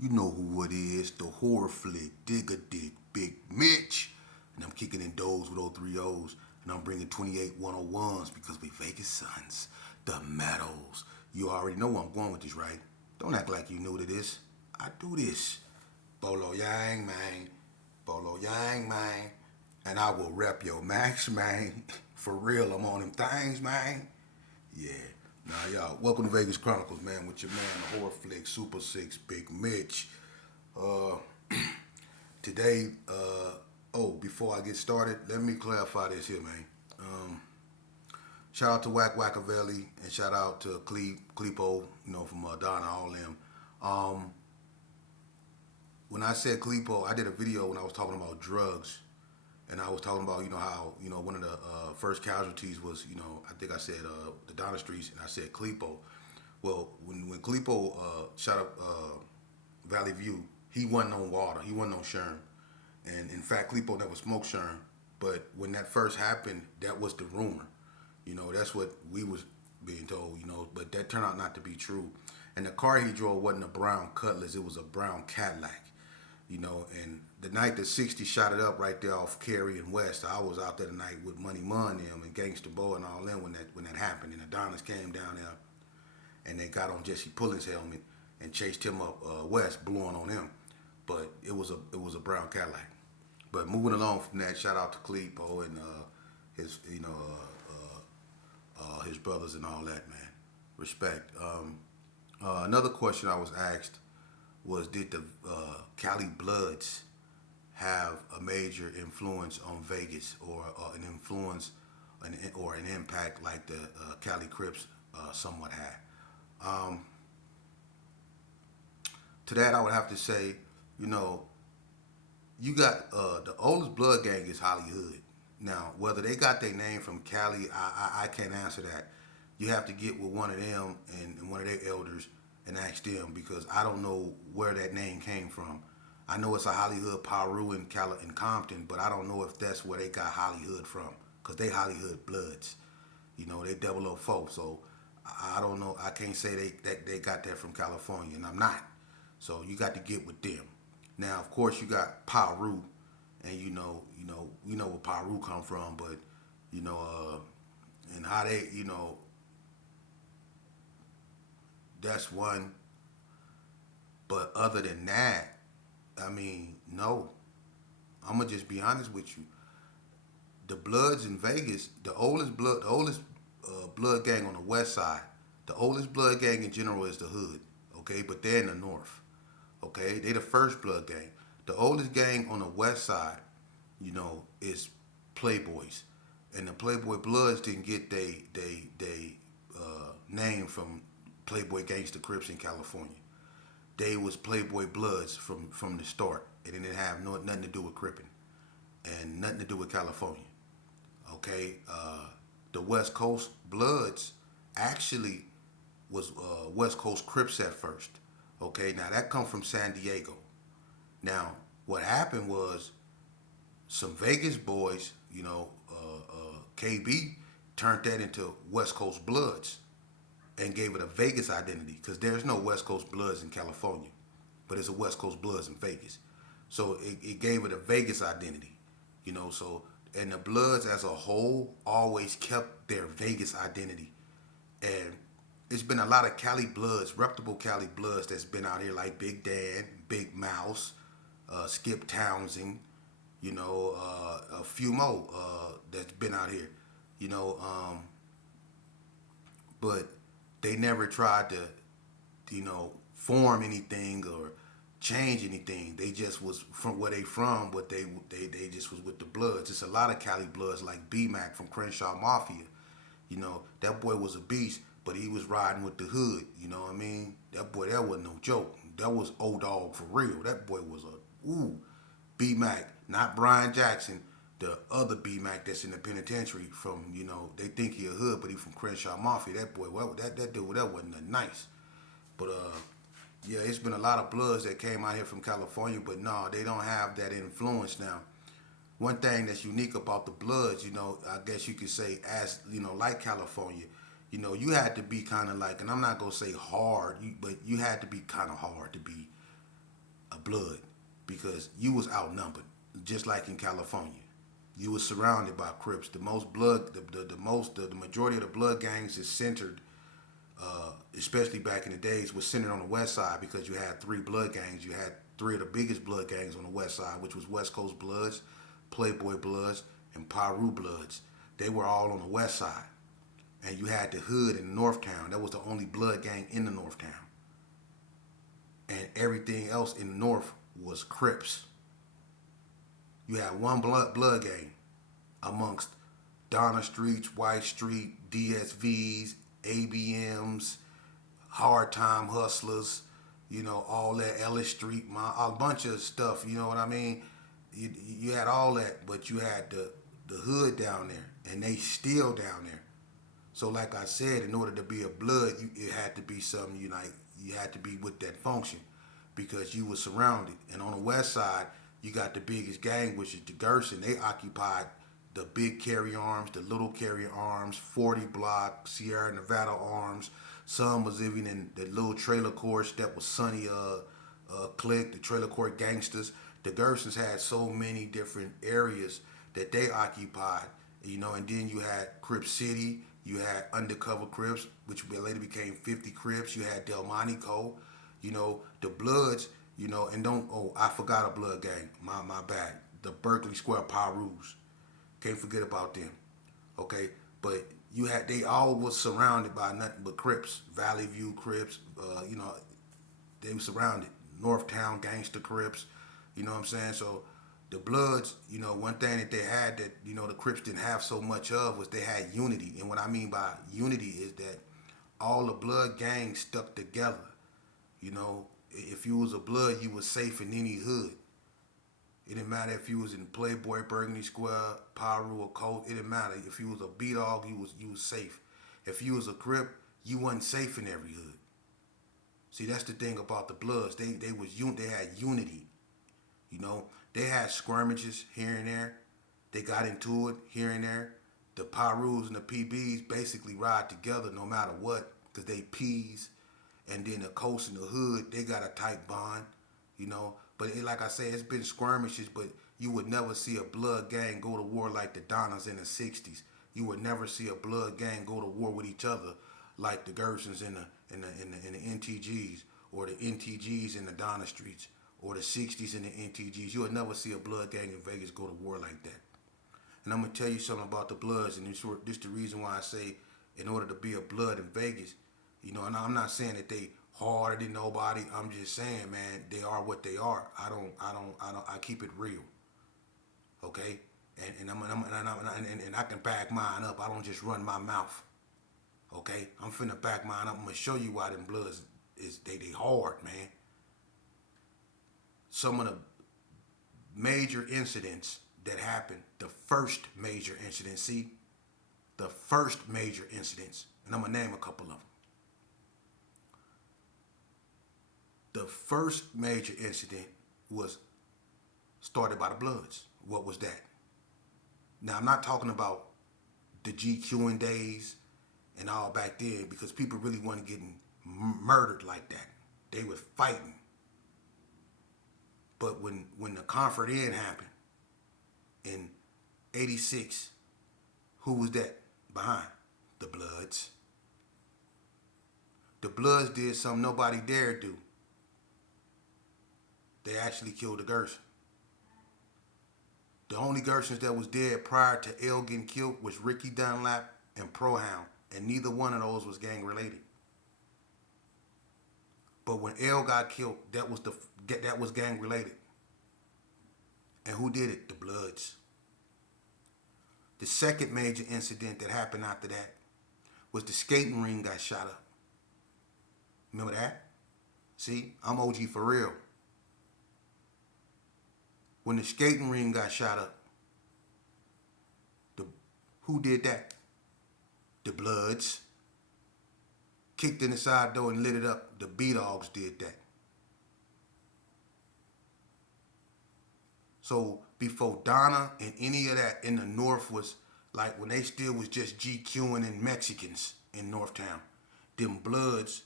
You know who it is, the horror flick, Digger Dick, Big Mitch. And I'm kicking in doors with 030s. And I'm bringing 28 101s because we Vegas sons, the Meadows. You already know where I'm going with this, right? Don't act like you new to this. I do this. Bolo Yang, man. Bolo Yang, man. And I will rep your max, man. For real, I'm on them things, man. Yeah. Now, y'all, welcome to Vegas Chronicles, man, with your man, the horror flick, Super Six, Big Mitch. Uh, Today, before I get started, let me clarify this here, man. Um, Shout out to Wack Wackavelli and shout out to Clepo, from Donna, all them. Um, when I said Clepo, I did a video when I was talking about drugs, and I was talking about how one of the first casualties was I think I said the Donna Streets, and I said Clepo. Well, when Clepo shot up Valley View, he wasn't on water, he wasn't on Sherm, and in fact, Clepo never smoked Sherm. But when that first happened, that was the rumor. That's what we was being told. But that turned out not to be true. And the car he drove wasn't a brown Cutlass; it was a brown Cadillac. And the night that 60 shot it up right there off Cary and West, I was out there tonight with Money Mun them and Gangsta Bo and all them when that happened. And Adonis came down there and they got on Jesse Pullen's helmet and chased him up west, blowing on him. But it was a brown Cadillac. But moving along from that, shout out to Clepo and his his brothers and all that, man. Respect. Another question I was asked was, did the Cali Bloods have a major influence on Vegas, or an influence or an impact like the Cali Crips somewhat had? Um, to that, I would have to say, you know, you got the oldest blood gang is Hollywood. Now, whether they got their name from Cali, I can't answer that. You have to get with one of them and one of their elders and ask them, because I don't know where that name came from. I know it's a Hollywood Paru in Compton, but I don't know if that's where they got Hollywood from, because they Hollywood Bloods. They 004. So I don't know. I can't say they got that from California, and I'm not. So you got to get with them. Now, of course, you got Paru, and we know where Paru come from, but and how they, that's one. But other than that, I mean, no. I'm gonna just be honest with you. The Bloods in Vegas, the oldest blood gang on the west side, the oldest blood gang in general is the Hood, okay? But they're in the north, okay? They the first blood gang. The oldest gang on the west side, is Playboys, and the Playboy Bloods didn't get they name from Playboy Gangsta Crips in California. They was Playboy Bloods from the start, and it didn't have nothing to do with Crippin' and nothing to do with California. Okay, the West Coast Bloods actually was West Coast Crips at first. Okay, now that come from San Diego. Now what happened was some Vegas boys, KB turned that into West Coast Bloods and gave it a Vegas identity, because there's no West Coast Bloods in California, but it's a West Coast Bloods in Vegas. So it gave it a Vegas identity, So, and the Bloods as a whole always kept their Vegas identity, and it's been a lot of Cali Bloods, reputable Cali Bloods that's been out here, like Big Dan, Big Mouse, Skip Townsend, a few more that's been out here, you know. But they never tried to, form anything or change anything. They just was from where they from, but they just was with the Bloods. It's a lot of Cali Bloods like B-Mac from Crenshaw Mafia. That boy was a beast, but he was riding with the Hood. You know what I mean? That boy, that wasn't no joke. That was old dog for real. That boy was a B-Mac, not Brian Jackson, the other B-Mac that's in the penitentiary from, they think he a Hood, but he from Crenshaw Mafia. That boy, well, that dude, that wasn't that nice. But yeah, it's been a lot of Bloods that came out here from California, but no, they don't have that influence now. One thing that's unique about the Bloods, I guess you could say, as like California, you had to be kind of like, and I'm not gonna say hard, but you had to be kind of hard to be blood because you was outnumbered, just like in California. You was surrounded by Crips. The most blood, the majority of the blood gangs is centered, especially back in the days, was centered on the west side because you had three blood gangs. You had three of the biggest blood gangs on the west side, which was West Coast Bloods, Playboy Bloods, and Piru Bloods. They were all on the west side. And you had the Hood in North Town. That was the only blood gang in the North Town. And everything else in the North was Crips. You had one blood gang amongst Donna Street, White Street, DSVs, ABMs, hard time hustlers, all that Ellis Street, a bunch of stuff, you know what I mean? You had all that, but you had the Hood down there, and they still down there. So like I said, in order to be a blood, it had to be something you had to be with that function because you were surrounded. And on the west side, you got the biggest gang, which is the Gerson. They occupied the big carry arms, the little carry arms, 40 block, Sierra Nevada arms. Some was even in the little trailer courts that was Sonny clique, the trailer court gangsters. The Gersons had so many different areas that they occupied, and then you had Crip City, you had Undercover Crips, which later became 50 Crips, you had Del Monte, the Bloods, I forgot a blood gang, my bad. The Berkeley Square Pyrus. Can't forget about them. Okay? But they all was surrounded by nothing but Crips, Valley View Crips, they were surrounded. Northtown Gangster Crips, you know what I'm saying? So the Bloods, one thing that they had that, the Crips didn't have so much of was they had unity. And what I mean by unity is that all the blood gangs stuck together. If you was a blood, you was safe in any hood. It didn't matter if you was in Playboy, Burgundy Square, Piru, or Colt. It didn't matter. If you was a B-Dog, you was safe. If you was a Crip, you wasn't safe in every hood. See, that's the thing about the Bloods. They had unity. They had skirmishes here and there. They got into it here and there. The Pyrus and the PBs basically ride together no matter what because they P's. And then the Coast and the Hood, they got a tight bond, But like I say, it's been skirmishes, but you would never see a blood gang go to war like the Donnas in the 60s. You would never see a blood gang go to war with each other like the Gersons in the NTGs or the NTGs in the Donna Streets or the 60s in the NTGs. You would never see a blood gang in Vegas go to war like that. And I'm going to tell you something about the Bloods, and this is the reason why I say in order to be a blood in Vegas, and I'm not saying that they harder than nobody. I'm just saying, man, they are what they are. I keep it real. Okay? And I can back mine up. I don't just run my mouth. Okay? I'm finna back mine up. I'm gonna show you why them Bloods they hard, man. Some of the major incidents that happened, the first major incident, and I'm gonna name a couple of them. The first major incident was started by the Bloods. What was that? Now, I'm not talking about the GQing days and all back then because people really weren't getting murdered like that. They were fighting. But when the Comfort Inn happened in 86, who was that behind? The Bloods. The Bloods did something nobody dared do. They actually killed the Gerson. The only Gersons that was dead prior to L getting killed was Ricky Dunlap and Prohound, and neither one of those was gang related. But when L got killed, that was gang related. And who did it? The Bloods. The second major incident that happened after that was the skating ring got shot up. Remember that? See, I'm OG for real. When the skating ring got shot up, who did that? The Bloods. Kicked in the side door and lit it up. The B-Dogs did that. So before Donna and any of that in the North was like when they still was just GQing and Mexicans in Northtown, them Bloods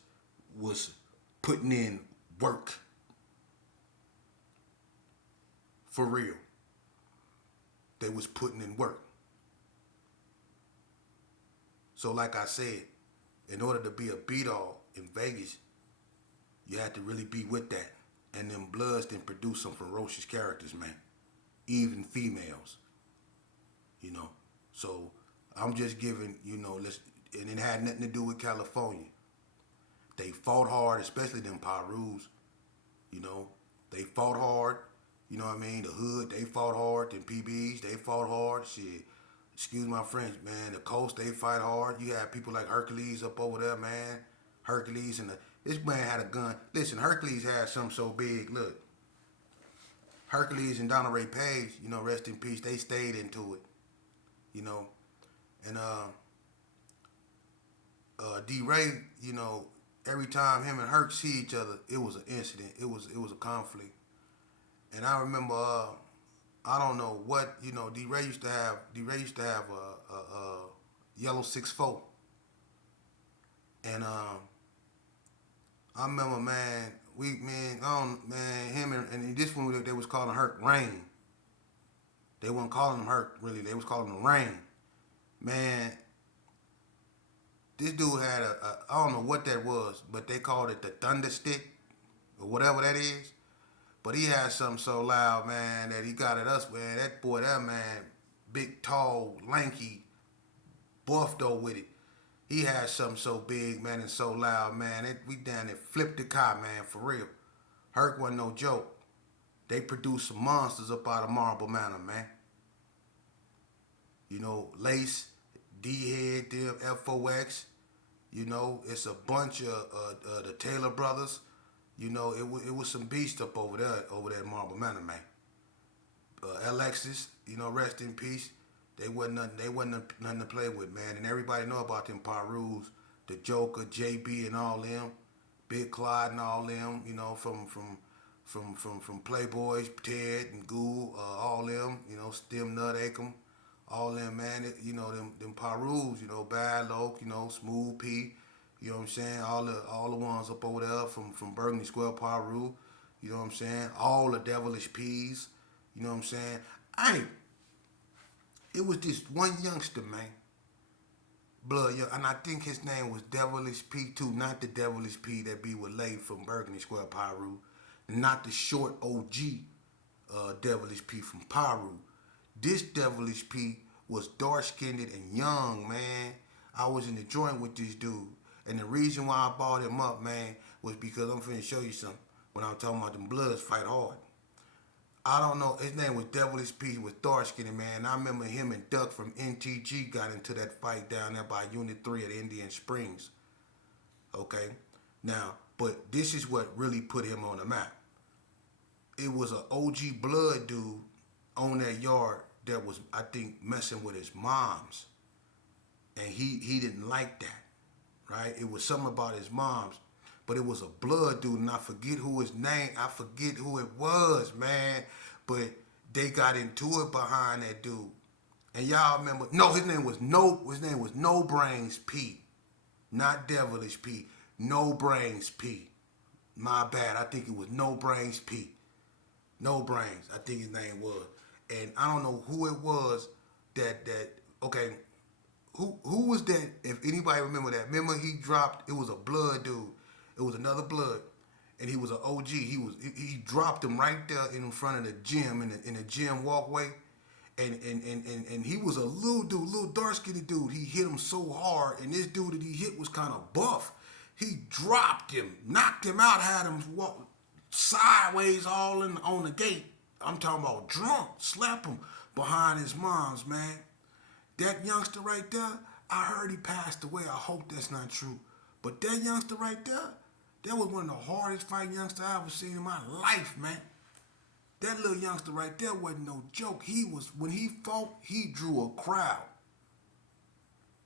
was putting in work. For real. They was putting in work. So like I said, in order to be a B-dog in Vegas, you had to really be with that. And them Bloods then produce some ferocious characters, man. Even females, you know. So I'm just giving, and it had nothing to do with California. They fought hard, especially them Pyrus, you know. They fought hard, you know what I mean? The hood, they fought hard. Them PBs, they fought hard. Shit, excuse my French, man. The coast, they fight hard. You have people like Hercules up over there, man. Hercules and this man had a gun. Listen, Hercules had something so big. Look, Hercules and Donald Ray Page, rest in peace. They stayed into it, and D. Ray, every time him and Herc see each other, it was an incident. It was a conflict. And I remember, I don't know what, D. Ray used to have. D. Ray used to have a yellow 6'4", and I remember, man, him and this one they was calling Herc Rain. They weren't calling him Herc really. They was calling him Rain. Man, this dude had I don't know what that was, but they called it the thunder stick or whatever that is. But he had something so loud, man, that he got at us, man. That man, big, tall, lanky, buff though with it. He had something so big, man, and so loud, man. We down there flipped the car, man, for real. Herc wasn't no joke. They produced some monsters up out of Marble Manor, man. Lace, D-Head, them, FOX. It's a bunch of the Taylor brothers. It was some beast up over there at Marble Manor, man. Alexis, rest in peace. They wasn't nothing to play with, man. And everybody know about them Pyrus, the Joker, JB, and all them, Big Clyde and all them. From Playboys, Ted and Ghoul, all them. Stem Nut Acom, all them, man. Them Pyrus. Bad Loke, Smooth P. You know what I'm saying? All the ones up over there from Burgundy Square Pyru. You know what I'm saying? All the devilish peas. You know what I'm saying? It was this one youngster, man. Blood, and I think his name was Devilish P too, not the Devilish P that be with Lay from Burgundy Square Pyru, not the short OG Devilish P from Pyru. This Devilish P was dark-skinned and young, man. I was in the joint with this dude, and the reason why I brought him up, man, was because I'm finna show you something. When I'm talking about them Bloods fight hard. I don't know. His name was Devilish P. He was dark-skinned, man. I remember him and Duck from NTG got into that fight down there by Unit 3 at Indian Springs. Okay? Now, but this is what really put him on the map. It was an OG Blood dude on that yard that was, I think, messing with his moms. And he didn't like that, right? It was something about his moms. But it was a Blood dude, and I forget who his name. I forget who it was, man. But they got into it behind that dude. And y'all remember? No, his name was No Brains P, not Devilish P. No Brains P. My bad. I think it was No Brains P. No Brains. I think his name was. And I don't know who it was that. Okay. Who was that? If anybody remember that? Remember he dropped. It was a Blood dude. It was another Blood, and he was an OG. He dropped him right there in front of the gym in the gym walkway, and he was a little dude, little dark skinned dude. He hit him so hard, and this dude that he hit was kind of buff. He dropped him, knocked him out, had him walk sideways all on the gate. I'm talking about drunk, slap him behind his mom's, man. That youngster right there, I heard he passed away. I hope that's not true. But that youngster right there, that was one of the hardest fighting youngsters I ever seen in my life, man. That little youngster right there wasn't no joke. When he fought, he drew a crowd.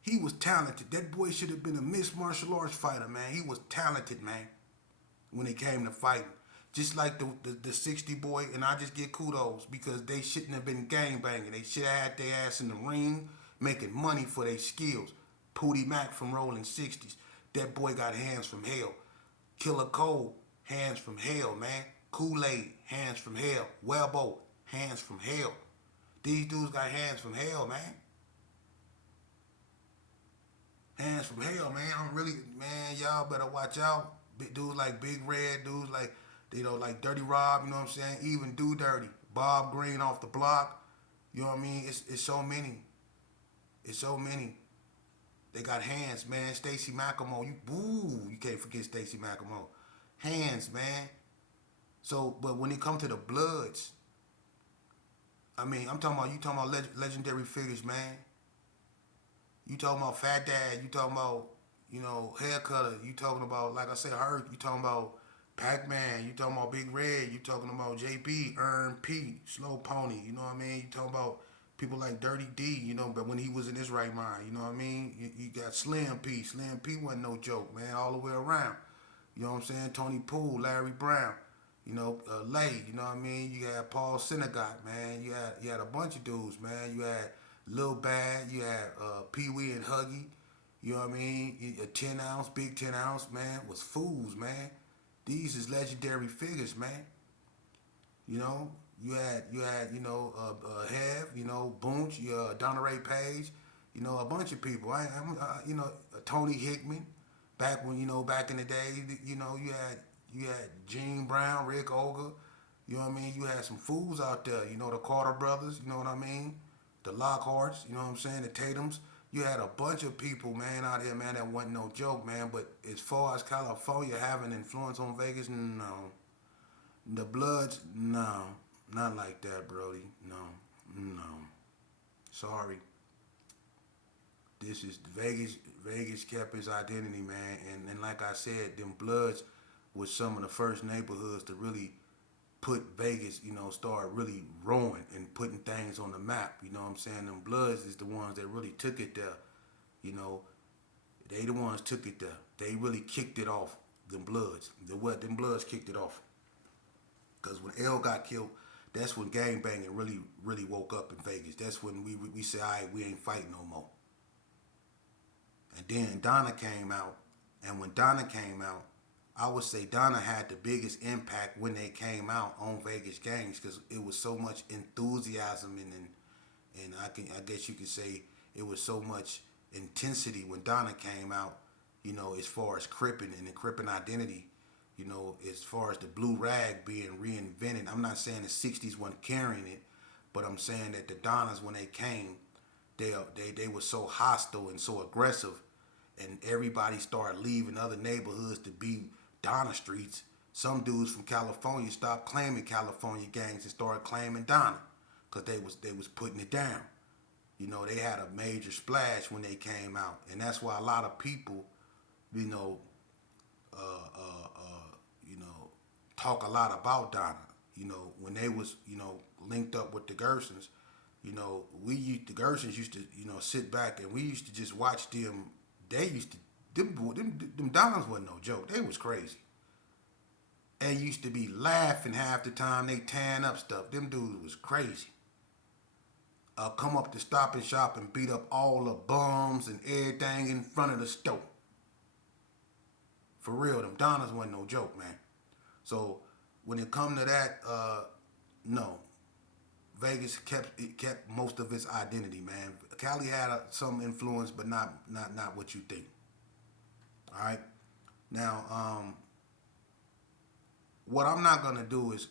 He was talented. That boy should have been a Miss Martial Arts fighter, man. He was talented, man, when it came to fighting. Just like the 60 boy, and I just get kudos because they shouldn't have been gang banging. They should have had their ass in the ring making money for their skills. Pootie Mac from Rolling 60s. That boy got hands from hell. Killer Cole, hands from hell, man. Kool-Aid, hands from hell. Webbo, Hands from hell. These dudes got hands from hell, man. Hands from hell, man. I'm really, man, y'all better watch out. Big dudes like Big Red, dudes like, like Dirty Rob, you know what I'm saying? Even Do Dirty. Bob Green off the block. You know what I mean? It's so many. It's so many. They got hands, man. Stacy Macklemore, you can't forget Stacy Macklemore. Hands, man. So, but when it comes to the Bloods, I mean, you talking about legendary figures, man. You talking about Fat Dad. You talking about, Hair Cutter. You talking about, like I said, Hurt. You talking about Pac Man. You talking about Big Red. You talking about JB, Earn P, Slow Pony. You know what I mean? You talking about people like Dirty D. But when he was in his right mind, you know what I mean? You got Slim P. Slim P wasn't no joke, man. All the way around. You know what I'm saying? Tony Poole, Larry Brown. Lay, you know what I mean? You had Paul Synagogue, man. You had a bunch of dudes, man. You had Lil Bad, you had Pee Wee and Huggy, you know what I mean? A 10 ounce, big 10 ounce, man, was fools, man. These is legendary figures, man. You know, you had Hev, Boonch, Donna Ray Page, a bunch of people. Tony Hickman, back in the day, you had Gene Brown, Rick Olga, you know what I mean? You had some fools out there, the Carter brothers, you know what I mean? The Lockharts, you know what I'm saying? The Tatums. You had a bunch of people, man, out here, man, that wasn't no joke, man. But as far as California having influence on Vegas, no. The Bloods, no. Not like that, Brody. No. No. Sorry. This is Vegas. Vegas kept its identity, man. And like I said, them Bloods was some of the first neighborhoods to really put Vegas, start really rowing and putting things on the map. You know what I'm saying? Them Bloods is the ones that really took it there. You know, they the ones took it there. They really kicked it off. Them Bloods. Them Bloods kicked it off. Because when L got killed, that's when gang banging really, really woke up in Vegas. That's when we said, all right, we ain't fighting no more. And then Donna came out. And when Donna came out, I would say Donna had the biggest impact when they came out on Vegas gangs because it was so much enthusiasm and I guess you could say it was so much intensity when Donna came out, as far as Crippin' and the Crippin' identity, as far as the blue rag being reinvented. I'm not saying the 60s wasn't carrying it, but I'm saying that the Donnas when they came, they were so hostile and so aggressive and everybody started leaving other neighborhoods to be Donna streets. Some dudes from California stopped claiming California gangs and started claiming Donna because they was putting it down. They had a major splash when they came out, and that's why a lot of people, uh, uh, uh, you know, talk a lot about Donna. When they was linked up with the Gersons, the Gersons used to sit back and we used to just watch them. They used to them Dons wasn't no joke. They was crazy. They used to be laughing half the time they tearing up stuff. Them dudes was crazy. Come up to Stop and Shop and beat up all the bums and everything in front of the store. For real, them Donnas wasn't no joke, man. So when it come to that, no. Vegas kept most of its identity, man. Cali had some influence, but not what you think. All right. Now, what I'm not gonna do is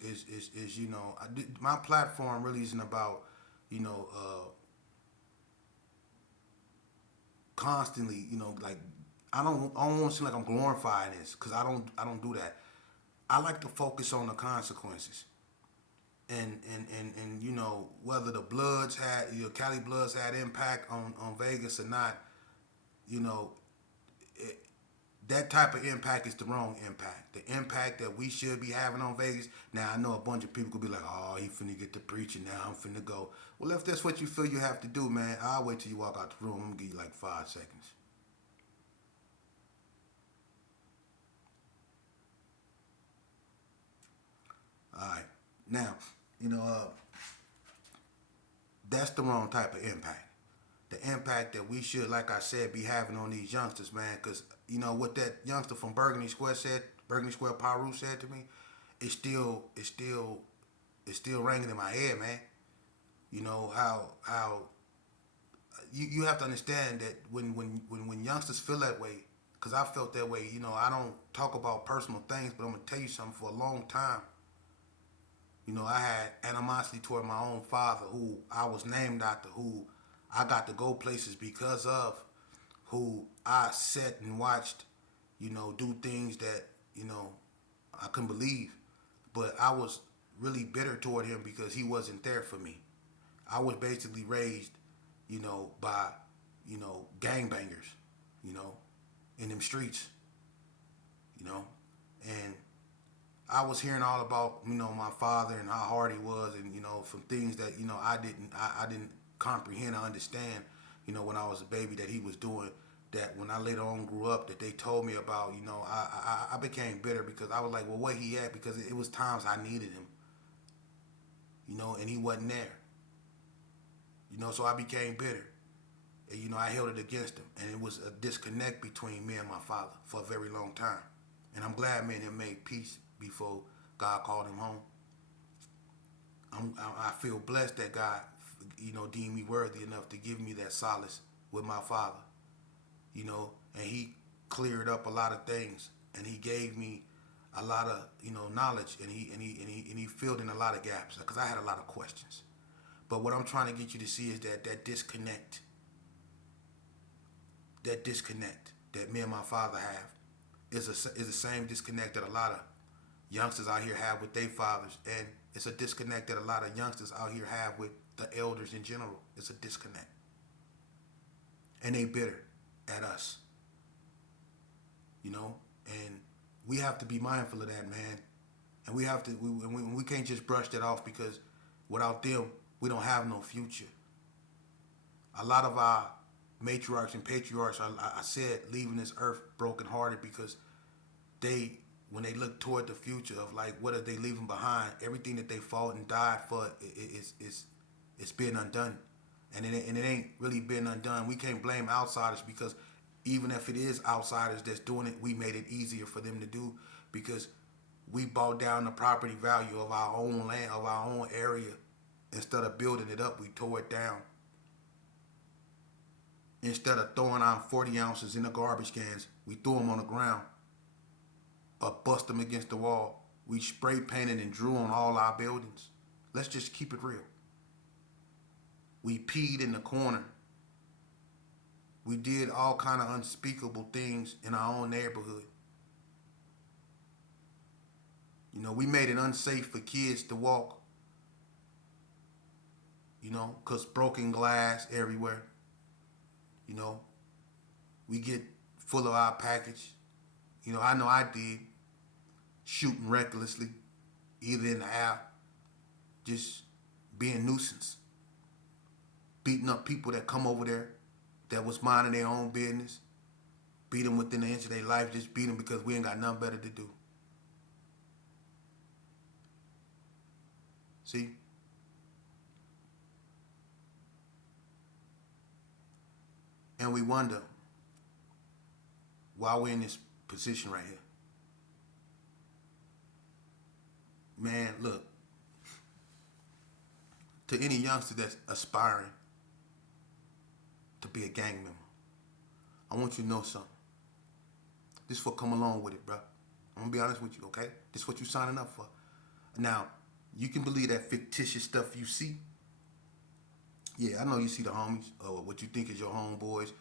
my platform really isn't about constantly like I don't want to seem like I'm glorifying this because I don't do that. I like to focus on the consequences. And whether the Bloods had Cali Bloods had impact on Vegas or not, you know it, that type of impact is the wrong impact. The impact that we should be having on Vegas. Now I know a bunch of people could be like, oh, he finna get to preaching now. I'm finna go. Well, if that's what you feel you have to do, man, I'll wait till you walk out the room. I'm gonna give you like 5 seconds. All right. Now, that's the wrong type of impact. The impact that we should, like I said, be having on these youngsters, man. Because what that youngster from Burgundy Square Paru said to me, it's still it's still ringing in my head, man. You know how you have to understand that when youngsters feel that way, because I felt that way. You know, I don't talk about personal things, but I'm gonna tell you something. For a long time, you know, I had animosity toward my own father, who I was named after, who I got to go places because of, who I sat and watched, you know, do things that, you know, I couldn't believe. But I was really bitter toward him because he wasn't there for me. I was basically raised, you know, by, you know, gangbangers, you know, in them streets, you know, and I was hearing all about, you know, my father and how hard he was, and, you know, from things that, you know, I didn't comprehend or understand, you know, when I was a baby, that he was doing, that when I later on grew up, that they told me about. You know, I became bitter because I was like, well, where he at? Because it was times I needed him, you know, and he wasn't there, you know, so I became bitter. And, you know, I held it against him, and it was a disconnect between me and my father for a very long time. And I'm glad me and him made peace before God called him home. I feel blessed that God, you know, deemed me worthy enough to give me that solace with my father, you know, and he cleared up a lot of things, and he gave me a lot of, you know, knowledge, and he filled in a lot of gaps because I had a lot of questions. But what I'm trying to get you to see is that disconnect that me and my father have is the same disconnect that a lot of youngsters out here have with their fathers, and it's a disconnect that a lot of youngsters out here have with the elders in general. It's a disconnect, and they bitter at us, you know, and we have to be mindful of that, man. And we can't just brush that off, because without them, we don't have no future. A lot of our matriarchs and patriarchs, I said, leaving this earth brokenhearted because they, when they look toward the future of like what are they leaving behind, everything that they fought and died for it's being undone, and it ain't really been undone. We can't blame outsiders, because even if it is outsiders that's doing it, we made it easier for them to do, because we bought down the property value of our own land, of our own area. Instead of building it up, we tore it down. Instead of throwing out 40 ounces in the garbage cans, we threw them on the ground or bust them against the wall. We spray painted and drew on all our buildings. Let's just keep it real. We peed in the corner. We did all kind of unspeakable things in our own neighborhood. You know, we made it unsafe for kids to walk, you know, because broken glass everywhere. You know, we get full of our package. You know I did, shooting recklessly, either in the air, just being nuisance, beating up people that come over there that was minding their own business, beat them within the inch of their life, just beat them because we ain't got nothing better to do. See? And we wonder why we're in this position right here. Man, look, to any youngster that's aspiring to be a gang member, I want you to know something. This will come along with it, bro. I'm gonna be honest with you, okay? This is what you signing up for. Now, you can believe that fictitious stuff you see. Yeah, I know you see the homies, or what you think is your homeboys,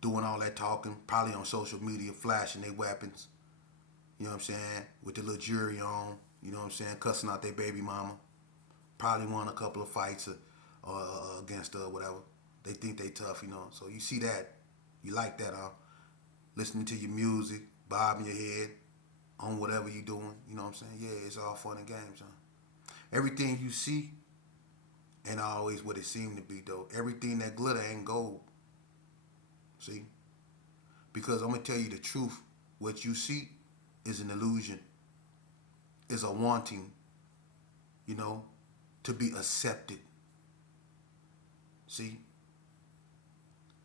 doing all that talking, probably on social media, flashing their weapons. You know what I'm saying? With the little jury on, you know what I'm saying? Cussing out their baby mama. Probably won a couple of fights against her or whatever. They think they tough, you know. So you see that. You like that, listening to your music, bobbing your head on whatever you doing. You know what I'm saying? Yeah, it's all fun and games, huh? Everything you see ain't always what it seemed to be, though. Everything that glitter ain't gold. See? Because I'm going to tell you the truth. What you see is an illusion. Is a wanting, you know, to be accepted. See?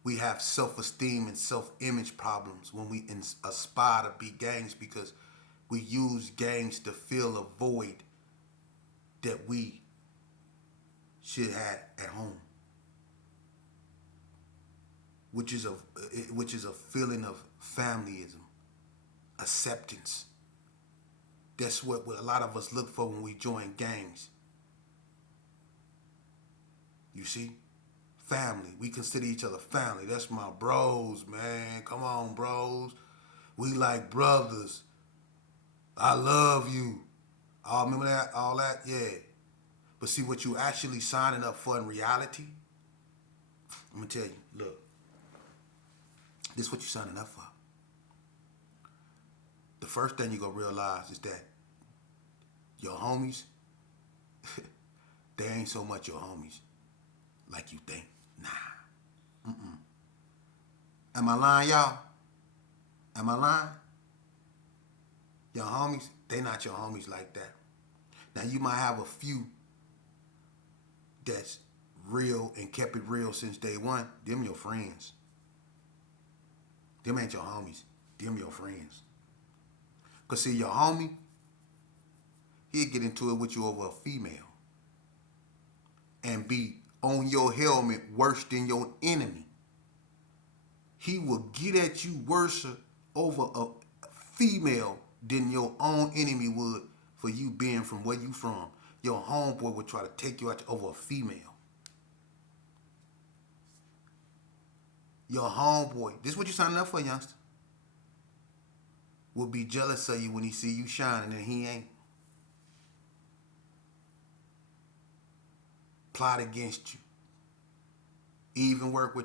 We have self-esteem and self-image problems when we aspire to be gangs, because we use gangs to fill a void that we should have at home, which is a feeling of familyism, acceptance. That's what a lot of us look for when we join gangs. You see? Family. We consider each other family. That's my bros, man. Come on, bros. We like brothers. I love you. Oh, remember that? All that? Yeah. But see what you actually signing up for in reality? I'm going to tell you. Look. This is what you signing up for. The first thing you're going to realize is that your homies, they ain't so much your homies like you think. Nah. Am I lying, y'all? Am I lying? Your homies, they not your homies like that. Now, you might have a few that's real and kept it real since day one. Them your friends. Them ain't your homies. Them your friends. Because, see, your homie, he'll get into it with you over a female and be on your helmet worse than your enemy. He will get at you worse over a female than your own enemy would for you being from where you from. Your homeboy would try to take you out over a female. Your homeboy, this is what you signing up for, youngster, will be jealous of you when he see you shining and he ain't. Plot against you. Even work with